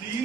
3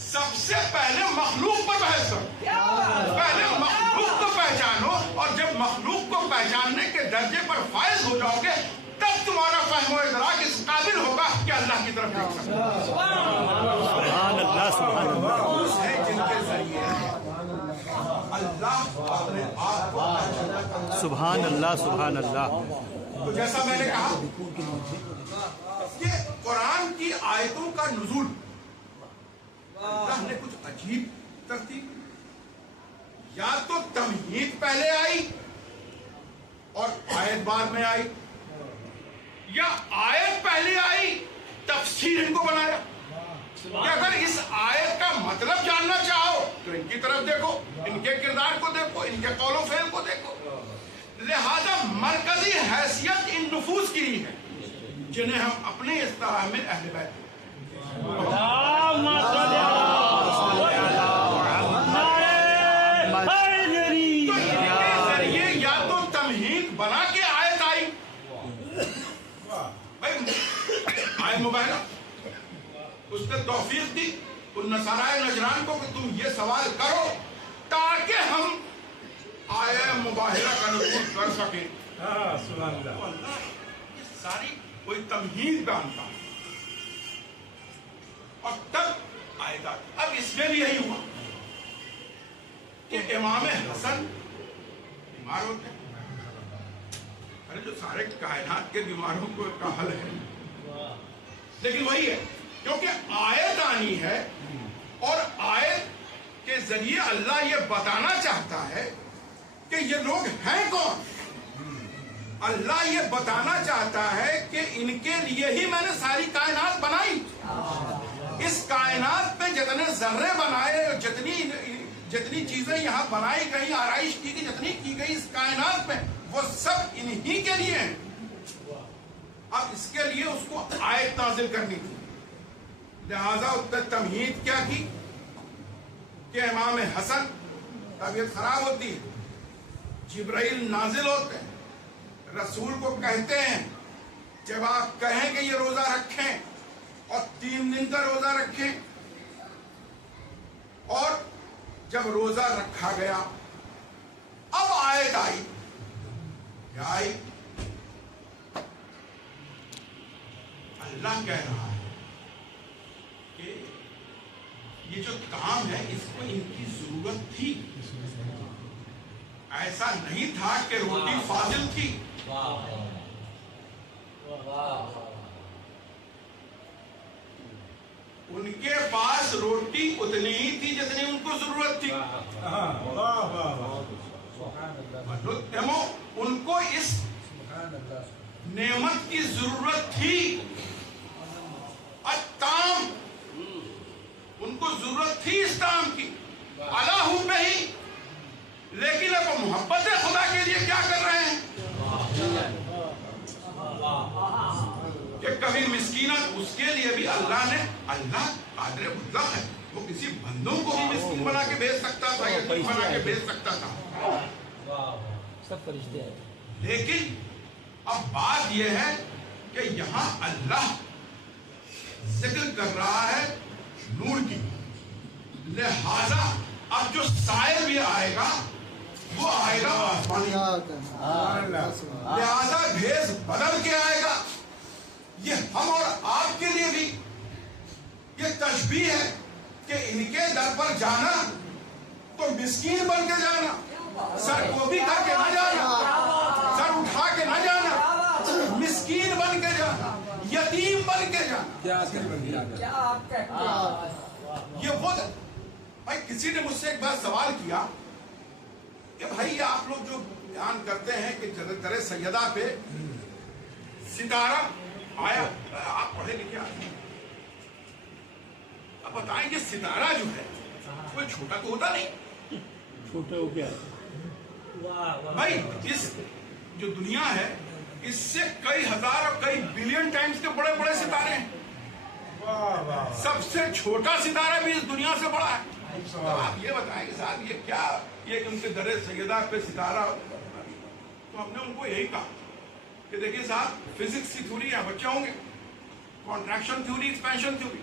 سب سے پہلے مخلوق پر بحث کرو. پہلے مخلوق کو پہچانو, اور جب مخلوق کو پہچاننے کے درجے پر فائز ہو جاؤ گے تب تمہارا فہم و ادراک اس قابل ہوگا کہ اللہ کی طرف دیکھ سکتے. سبحان اللہ سبحان اللہ. ہے جن کے ذریعے اللہ اپنے آپ کو سبحان اللہ سبحان اللہ. تو جیسا میں نے کہا کہ قرآن کی آیتوں کا نزول اللہ نے کچھ عجیب ترتیب, یا تو تمہید پہلے آئی اور آیت بعد میں آئی, یا آیت پہلے آئی تفسیر ان کو بنایا. کہ اگر اس آیت کا مطلب جاننا چاہو تو ان کی طرف دیکھو, ان کے کردار کو دیکھو, ان کے قول و فعل کو دیکھو. لہذا مرکزی حیثیت ان نفوس کی ہی ہے جنہیں ہم اپنے اصطلاح میں اہل بیت ذریعے یا تو تمہید بنا کے آیت آئی, آئے مبینہ اس نے توفیق دی ان نصارائے نجران کو کہ تم یہ سوال کرو تاکہ ہم آیہ مباہرہ کا نزول کر سکیں. سبحان اللہ. اللہ ساری کوئی تمہید جانتا اور تب آیت آتی. اب اس میں بھی یہی ہوا کہ امام حسن بیمار ہوتے ہیں. ارے جو سارے کائنات کے بیماروں کو کا حل ہے, لیکن وہی ہے کیونکہ آیت آنی ہے اور آیت کے ذریعے اللہ یہ بتانا چاہتا ہے کہ یہ لوگ ہیں کون. اللہ یہ بتانا چاہتا ہے کہ ان کے لیے ہی میں نے ساری کائنات بنائی. اس کائنات پہ جتنے ذرے بنائے, جتنی چیزیں یہاں بنائی گئی, آرائش کی گئی, جتنی کی گئی اس کائنات میں, وہ سب انہی کے لیے ہیں. اب اس کے لیے اس کو آیت نازل کرنی تھی. لہذا اس نے تمہید کیا کی کہ امام حسن طبیعت خراب ہوتی ہے, جبرائیل نازل ہوتے ہیں, رسول کو کہتے ہیں جب آپ کہیں کہ یہ روزہ رکھیں اور 3 دن کا روزہ رکھیں, اور جب روزہ رکھا گیا اب آیت آئی. کیا آئی؟ اللہ کہہ رہا ہے کہ یہ جو کام ہے اس کو ان کی ضرورت تھی, ایسا نہیں تھا کہ روٹی فاضل تھی. ان کے پاس روٹی اتنی ہی تھی جتنی ان کو ضرورت تھی. ان کو اس نعمت کی ضرورت تھی. التام, ان کو ضرورت تھی اس تام کی, اللہ پہ ہی. لیکن اب محبت خدا کے لیے کیا کر رہے ہیں کہ کبھی مسکینت اس کے لیے بھی اللہ قادر مطلق ہے, وہ کسی بندوں کو بھی مسکین بنا کے بھیج سکتا تھا, یتیم بنا کے بھیج سکتا تھا. لیکن اب بات یہ ہے کہ یہاں اللہ ذکر کر رہا ہے نور کی. لہذا اب جو سائل بھی آئے گا وہ آئے گا آسمانی. لہذا بھیس بدل کے آئے گا. یہ ہم اور آپ کے لیے بھی یہ تشبیہ ہے کہ ان کے در پر جانا تو مسکین بن کے جانا, سر گوبی کر کے نہ جانا, سر اٹھا کے نہ جانا, مسکین بن کے جانا, یتیم بن کے جانا. یہ وہ بھائی, کسی نے مجھ سے ایک بار سوال کیا کہ بھائی آپ لوگ جو بیان کرتے ہیں کہ در سیدہ پہ ستارہ آیا, آپ پڑھے لکھے آدمی, اب بتائیں کہ ستارہ جو ہے کوئی چھوٹا تو ہوتا نہیں. چھوٹا ہو گیا بھائی اس جو دنیا ہے اس سے کئی ہزار اور کئی بلین ٹائمز کے بڑے بڑے ستارے ہیں. سب سے چھوٹا ستارہ بھی اس دنیا سے بڑا ہے. تو آپ یہ بتائیں کہ صاحب یہ کیا, یہ کہ ان کے در سیدہ پہ ستارہ. تو ہم نے ان کو یہی کہا کہ دیکھیے صاحب, فزکس کی تھیوری ہے, بچے ہوں گے, کانٹریکشن تھیوری, ایکسپینشن تھیوری,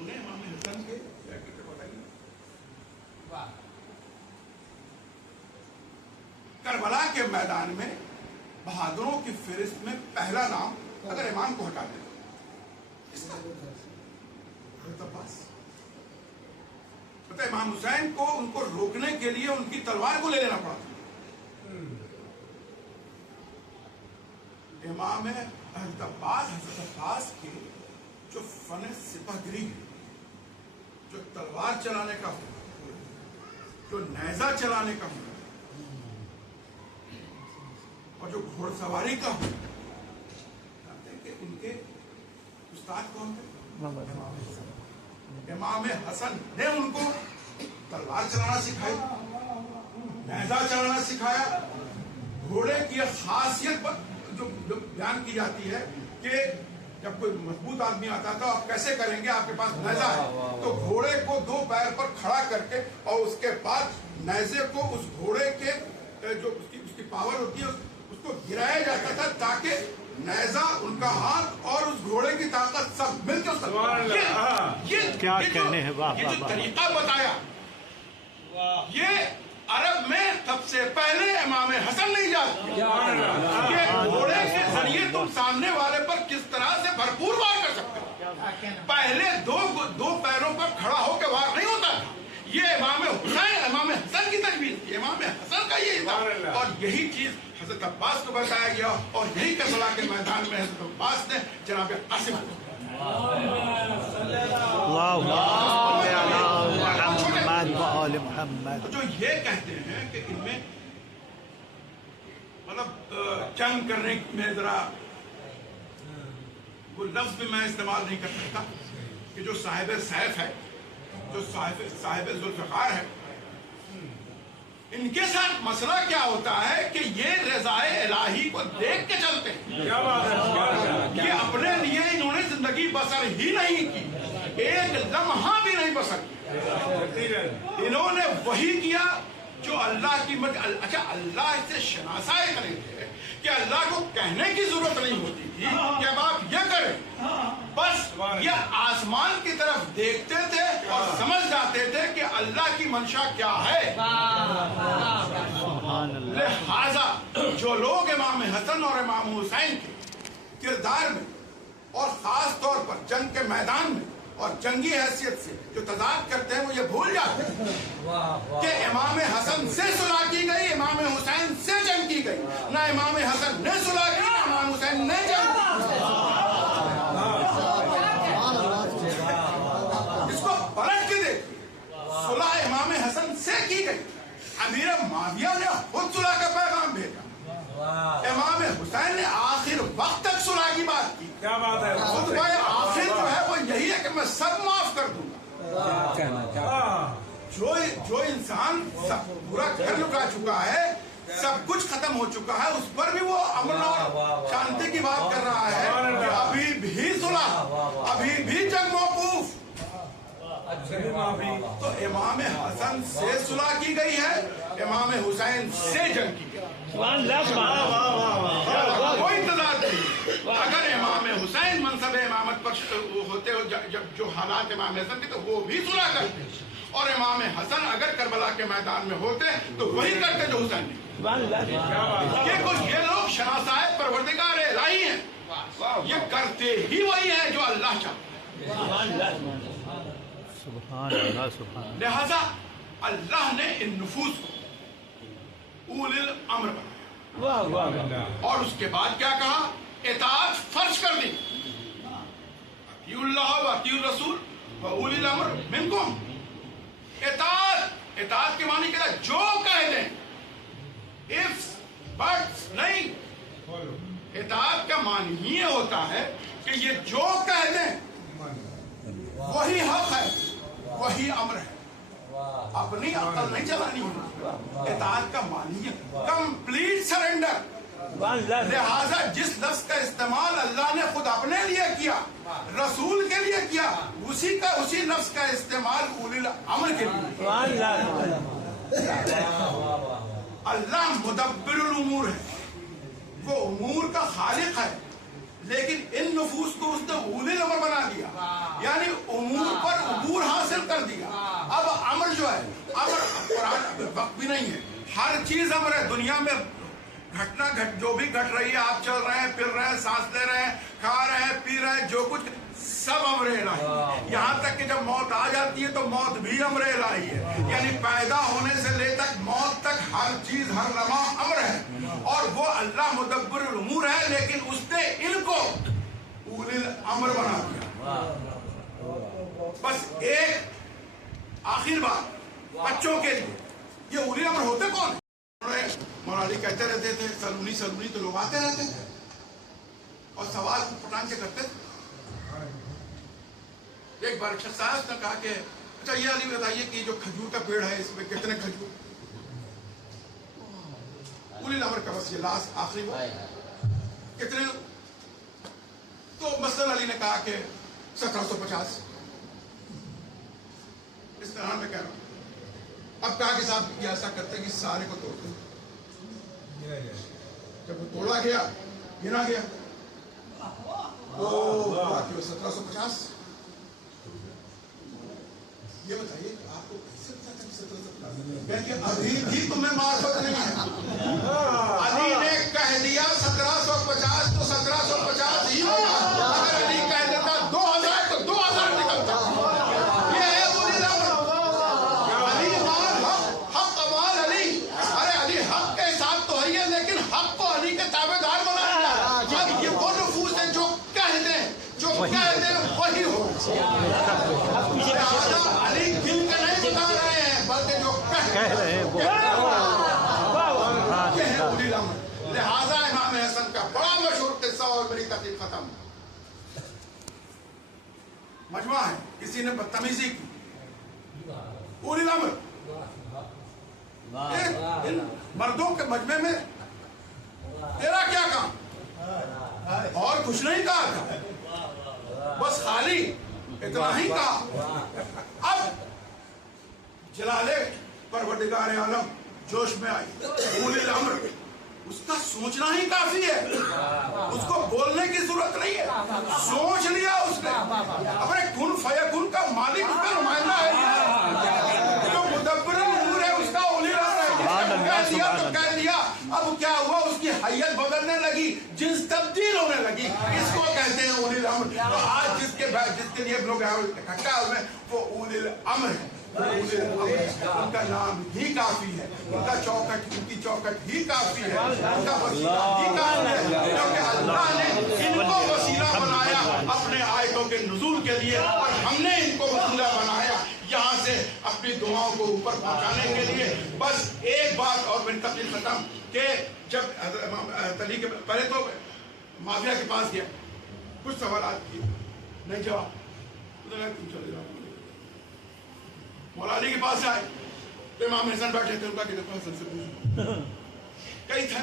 انہیں امام حسن کے بیٹے کو بتائیے. کربلا کے میدان میں بہادروں کی فہرست میں پہلا نام اگر امام کو ہٹا دیں اس کا حضرت عباس. پتہ امام حسین کو ان کو روکنے کے لیے ان کی تلوار کو لے لینا پڑا. امام حضرت عباس کے جو فن سپہ گری ہے، جو تلوار چلانے کا ہو، جو نیزہ چلانے کا ہو اور جو گھوڑ سواری کا ہو، جانتے ہیں کہ ان کے استاد کون تھے؟ امام حسن نے ان کو تلوار چلانا سکھائی، نیزہ چلانا سکھایا. گھوڑے کی خاصیت جو بیان کی جاتی ہے کہ جب کوئی مضبوط آدمی آتا تھا آپ کیسے کریں گے، آپ کے پاس نیزہ ہے تو گھوڑے کو 2 پیر پر کھڑا کر کے اور اس کے بعد نیزے کو اس گھوڑے کے جو اس کی پاور ہوتی ہے اس کو گرایا جاتا تھا تاکہ نیزہ ان کا ہاتھ اور اس گھوڑے کی طاقت سب مل کے کیا کہنے ہیں. واہ یہ واہ جو واہ. طریقہ بتایا یہ عرب میں سب سے پہلے امام حسن نے ایجاد کیا کہ گھوڑے کے ذریعے تم سامنے والے پر کس طرح سے بھرپور وار کر سکتے ہو. پہلے دو پیروں پر کھڑا ہو کے وار نہیں ہوتا تھا. یہ امام حسن کی تجویز تھی، امام حسن کا یہ تھا. اور یہی چیز حضرت عباس کو بتایا گیا اور یہی کربلا کے میدان میں حضرت عباس نے جناب قاسم محمد. جو یہ کہتے ہیں کہ ان میں مطلب جنگ کرنے میں ذرا وہ لفظ بھی میں استعمال نہیں کر سکتا کہ جو صاحب سیف ہے، جو صاحب ذوالفقار ہے، ان کے ساتھ مسئلہ کیا ہوتا ہے کہ یہ رضائے الہی کو دیکھ کے چلتے ہیں. یہ اپنے لیے انہوں نے زندگی بسر ہی نہیں کی، ایک لمحہ بھی نہیں بسر کی. انہوں نے وہی کیا جو اللہ کی اچھا اللہ سے شناسائی کریں تھے کہ اللہ کو کہنے کی ضرورت نہیں ہوتی تھی کہ اب آپ یہ کریں، بس یہ آسمان کی طرف دیکھتے تھے اور سمجھ جاتے تھے کہ اللہ کی منشا کیا ہے. لہذا جو لوگ امام حسن اور امام حسین کے کردار میں اور خاص طور پر جنگ کے میدان میں اور جنگی حیثیت سے جو تضاد کرتے ہیں وہ یہ بھول جاتے ہیں کہ امام حسن سے صلح کی گئی، امام حسین سے جنگ کی گئی. نہ امام حسن نے صلح کی، نہ امام حسین نے جنگ کی. اس کو پلٹ کے دیکھیں، صلح امام حسن سے کی گئی. امیر معاویہ نے خود صلح کا پیغام بھیجا، امام حسین نے آخر وقت تک صلح کی بات کی. کیا بات ہے. خطبہ آخر جو ہے وہ یہی ہے کہ میں سب معاف کر دوں گا. جو انسان سب پورا گھر لٹا چکا ہے، سب کچھ ختم ہو چکا ہے، اس پر بھی وہ امن اور شانتی کی بات کر رہا ہے کہ ابھی بھی صلح، ابھی بھی جنگ موقوف. تو امام حسن سے صلح کی گئی ہے، امام حسین سے جنگ کی گئی. کوئی انتظار نہیں. اگر امام حسین منصب امامت پر ہوتے ہو جب جو حالات امام حسن کے تو وہ بھی صلح کرتے، اور امام حسن اگر کربلا کے میدان میں ہوتے تو وہی کرتے جو حسین نے. یہ لوگ شناسائے پروردگار الہی ہیں، یہ کرتے ہی وہی ہے جو اللہ چاہتا ہے. سبحان اللہ سبحان اللہ. لہذا اللہ نے ان نفوس کو اول الامر بنایا اور اس کے بعد کیا کہا؟ اطاعت فرض کر دی. اطیعوا اللہ و اطیعوا الرسول و اولی الامر منکم. اطاعت کے معنی کیا ہے؟ جو کہہ دیں، ifs بٹس نہیں. اطاعت کا معنی یہ ہوتا ہے کہ یہ جو کہہ دیں وہی حق ہے، وہی امر ہے، اپنی عقل نہیں چلانی ہے. اطاعت کا معنی ہے کمپلیٹ سرنڈر. لہذا جس لفظ کا استعمال اللہ نے خود اپنے لیے کیا، رسول کے لیے کیا، اسی لفظ کا استعمال اولی الامر کے لیے. اللہ مدبر الامور ہے، وہ امور کا خالق ہے، لیکن ان نفوس کو اس نے اولی الامر بنا دیا، یعنی امور پر عبور حاصل کر دیا۔ اب امر جو ہے، امر قرآن وقت بھی نہیں ہے، ہر چیز امر ہے دنیا میں۔ گھٹنا جو بھی گھٹ رہی ہے، آپ چل رہے ہیں، پھر رہے ہیں، سانس لے رہے ہیں، کھا رہے ہیں، پی رہے ہیں، جو کچھ سب امر الہی۔ یہاں تک کہ جب موت آ جاتی ہے تو موت بھی امر الہی ہے، یعنی پیدا ہونے سے لے تک موت تک ہر چیز ہر لمحہ امر ہے، اور وہ اللہ مدبر الامور ہے، لیکن اس نے ان کو اولی الامر بنا دیا۔ بس ایک آخر بات بچوں کے لیے، یہ اولی الامر ہوتے کون ہیں؟ مولا علی کہتے رہتے تھے سلونی سلونی، تو لوگ آتے رہتے تھے اور سوال پٹان کے کرتے تھے۔ ایک بار شخص آیا، اس نے کہا کہ اچھا یہ علی بتائیے کہ جو کھجور کا پیڑ ہے اس میں کتنے کھجور؟ اولی الامر کا بس یہ لاسٹ آخری وہ کتنے؟ تو مثلاً علی نے کہا کہ 1750۔ اس طرح میں کہہ رہا ہوں۔ اب کہا کہ صاحب یہ ایسا کرتے کہ سارے کو توڑتے، جب وہ توڑا گیا، گنا گیا، 1750۔ یہ بتائیے کہ آپ کو کیسے پتا تھا کہ 1750؟ کہ ابھی بھی تمہیں معرفت نہیں ہے۔ علی نے کہہ دیا 1750 تو 1750 ہی ہوگا، اگر علی کہہ دیتا 2000 تو 2000 نکلتا۔ یہ ہے اولی الامر۔ علی مال حق، حق امال علی۔ ارے علی حق کے ساتھ تو ہے، لیکن حق کو علی کے تابع دار بنا دیا۔ اب یہ وہ نفوس ہیں جو کہہ دیں وہی ہو۔ علی دل کا نہیں بتا رہے ہیں، بلکہ جو کہہ رہے ہیں وہ یہ ہے اولی الامر۔ لہذا امام حسن کا بڑا مشہور قصہ، اور میری تقریر ختم۔ مجمع ہے، کسی نے بدتمیزی کی، اولی الامر مردوں کے مجمع میں تیرا کیا کام؟ اور کچھ نہیں کہا تھا، بس خالی اتنا ہی کہا۔ اب جلالے پروردگار عالم جوش میں آئی، اولی الامر اس کا سوچنا ہی کافی ہے، اس کو بولنے کی ضرورت نہیں ہے، سوچ لیا اس نے۔ اپنے کن فیکن کا مالک اس کا نمائندہ ہے، جو مدبر الامور ہے اس کا اولی الامر ہے۔ کہہ دیا تو کہہ دیا، اب کیا ہوا؟ اس کی حیت بدلنے لگی، جنس تبدیل ہونے لگی، اس کو کہتے ہیں اولی الامر۔ تو آج جس کے لیے لوگ اکٹھا ہوئے وہ اولی الامر ہے، ان کا نام ہی کافی ہے، ان کا چوکٹ، ان کی چوکٹ ہی کافی ہے، ان کا وسیلہ ہی کافی ہے، کیونکہ اللہ نے ان کو وسیلہ بنایا اپنے آیتوں کے نزول کے لیے، اور ہم نے ان کو وسیلہ بنایا یہاں سے اپنی دعاؤں کو اوپر پہنچانے کے لیے۔ بس ایک بات اور میری تقریر ختم، کہ جب حضرت علی کے پہلے تو معاویہ کے پاس گیا، کچھ سوالات کیے، نہیں جواب، تم چلے جاؤ۔ مولا علی کے پاس آئے تو امام حسن بیٹھے تھے، ان کا کہ دیکھو حسن سے پوچھو کئی تھا،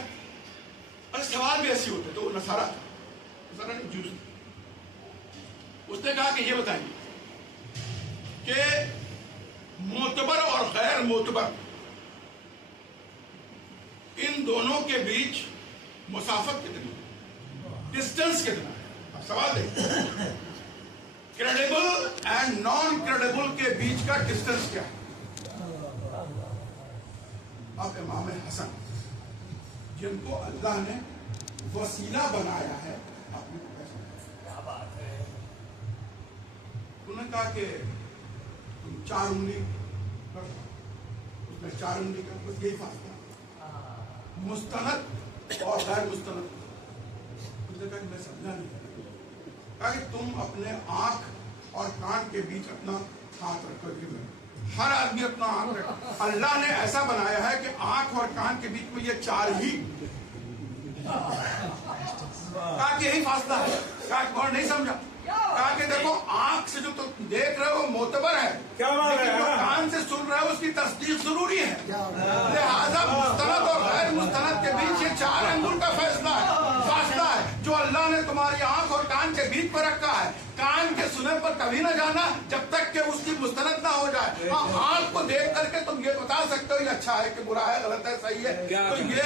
اور سوال بھی ایسی ہوتے، تو وہ نصارہ تھا، نصارہ نہیں جوز تھا۔ اس نے کہا کہ یہ بتائیں کہ معتبر اور غیر معتبر ان دونوں کے بیچ مسافت کتنی ہے، ڈسٹنس کتنا ہے؟ اب سوال دیکھیں، کریڈیبل اینڈ نان کریڈیبل کے بیچ کا ڈسٹنس کیا ہے؟ اب امام حسن جن کو اللہ نے وسیلہ بنایا ہے، اپنے کو کیسے کیا بات ہے؟ انہوں نے کہا کہ تم 4 انگلی اس میں 4 انگلی کا بس یہی فاصلہ، مستند اور غیر مستند۔ اس نے کہا کہ میں سمجھا نہیں، کہا کہ تم اپنے آنکھ اور کان کے بیچ اپنا ہاتھ رکھو، ہر آدمی اپنا آنکھ رکھو۔ اللہ نے ایسا بنایا ہے کہ آنکھ اور کان کے بیچ میں یہ 4 ہی، کہا کہ یہی فاصلہ ہے۔ کہا کہ اور نہیں سمجھا، کہا کہ دیکھو آنکھ سے جو تم دیکھ رہے ہو معتبر ہے، لیکن جو کان سے سن رہے ہو اس کی تصدیق ضروری ہے۔ لہذا مستند اور غیر مستند کے بیچ یہ 4 انگل کا فاصلہ ہے جو اللہ نے تمہاری آنکھ اور کان کے بیچ پر رکھا ہے۔ کان کے سنے پر کبھی نہ جانا جب تک کہ اس کی مستند نہ ہو جائے۔ آنکھ کو دیکھ کر کے تم یہ بتا سکتے ہو یہ اچھا ہے کہ برا ہے، غلط ہے، صحیح ہے، تو یہ